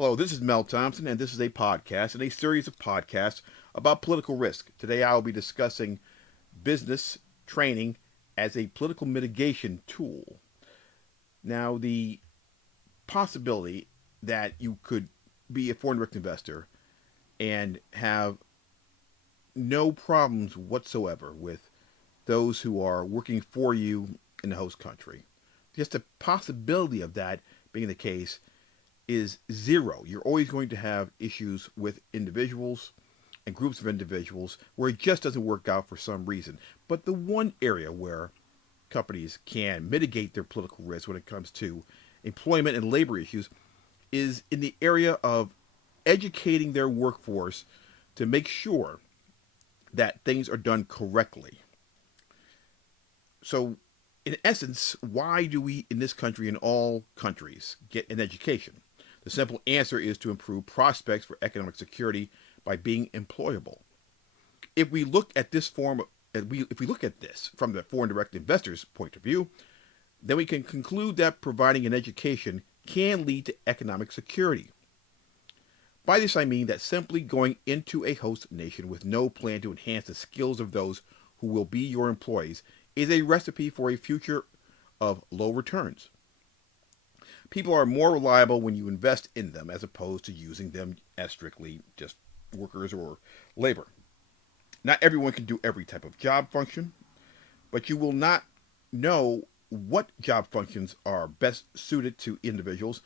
Hello, this is Mel Thompson, and this is a podcast and a series of podcasts about political risk. Today I will be discussing business training as a political mitigation tool. Now, the possibility that you could be a foreign direct investor and have no problems whatsoever with those who are working for you in the host country. Just the possibility of that being the case is zero. You're always going to have issues with individuals and groups of individuals where it just doesn't work out for some reason. But the one area where companies can mitigate their political risk when it comes to employment and labor issues is in the area of educating their workforce to make sure that things are done correctly. So, in essence, why do we in this country and all countries get an education? The simple answer is to improve prospects for economic security by being employable. If we look at this form, if we look at this from the foreign direct investors' point of view, then we can conclude that providing an education can lead to economic security. By this I mean that simply going into a host nation with no plan to enhance the skills of those who will be your employees is a recipe for a future of low returns. People are more reliable when you invest in them as opposed to using them as strictly just workers or labor. Not everyone can do every type of job function, but you will not know what job functions are best suited to individuals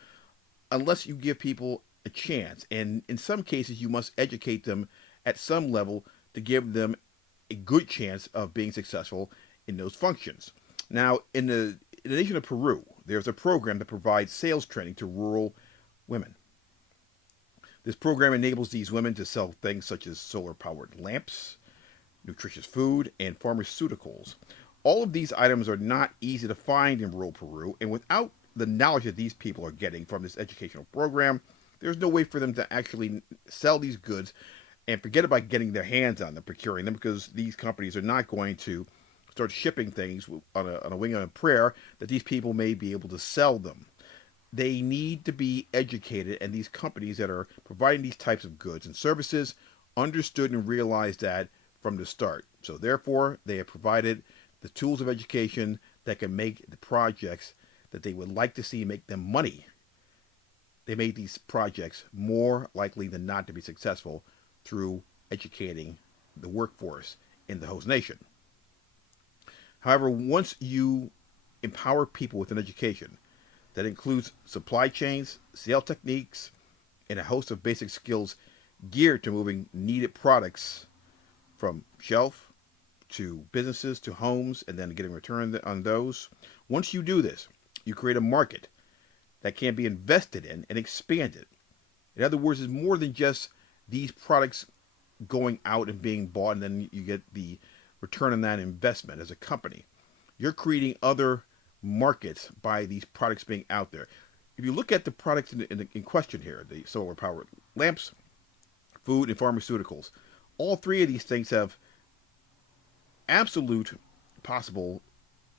unless you give people a chance. And in some cases, you must educate them at some level to give them a good chance of being successful in those functions. Now, in the nation of Peru, there's a program that provides sales training to rural women. This program enables these women to sell things such as solar powered lamps, nutritious food, and pharmaceuticals. All of these items are not easy to find in rural Peru, and without the knowledge that these people are getting from this educational program, there's no way for them to actually sell these goods and forget about getting their hands on them, procuring them, because these companies are not going to start shipping things on a wing of a prayer that these people may be able to sell them. They need to be educated, and these companies that are providing these types of goods and services understood and realized that from the start. So therefore, they have provided the tools of education that can make the projects that they would like to see make them money. They made these projects more likely than not to be successful through educating the workforce in the host nation. However, once you empower people with an education that includes supply chains, sales techniques, and a host of basic skills geared to moving needed products from shelf to businesses to homes and then getting return on those, once you do this, you create a market that can be invested in and expanded. In other words, it's more than just these products going out and being bought and then you get the return on that investment as a company. You're creating other markets by these products being out there. If you look at the products in question here, the solar powered lamps, food, and pharmaceuticals, all three of these things have absolute possible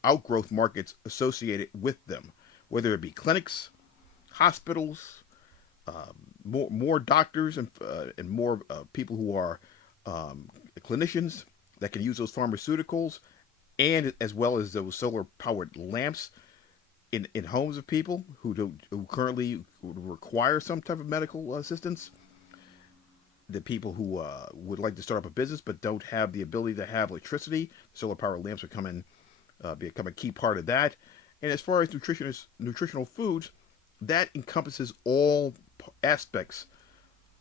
outgrowth markets associated with them, whether it be clinics, hospitals, more doctors and more people who are clinicians that can use those pharmaceuticals, and as well as those solar powered lamps in homes of people who currently require some type of medical assistance. The people who would like to start up a business but don't have the ability to have electricity, solar powered lamps would become a key part of that. And as far as nutritional foods, that encompasses all aspects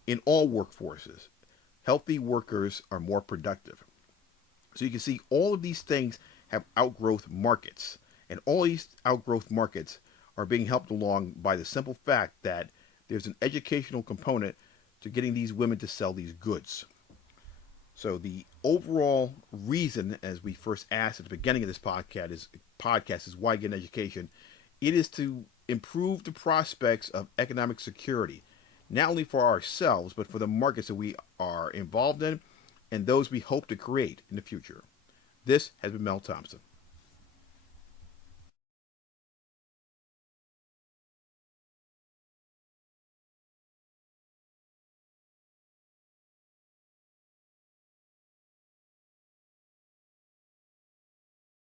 in all workforces. Healthy workers are more productive. So you can see all of these things have outgrowth markets. And all these outgrowth markets are being helped along by the simple fact that there's an educational component to getting these women to sell these goods. So the overall reason, as we first asked at the beginning of this podcast is why get an education. It is to improve the prospects of economic security, not only for ourselves, but for the markets that we are involved in and those we hope to create in the future. This has been Mel Thompson.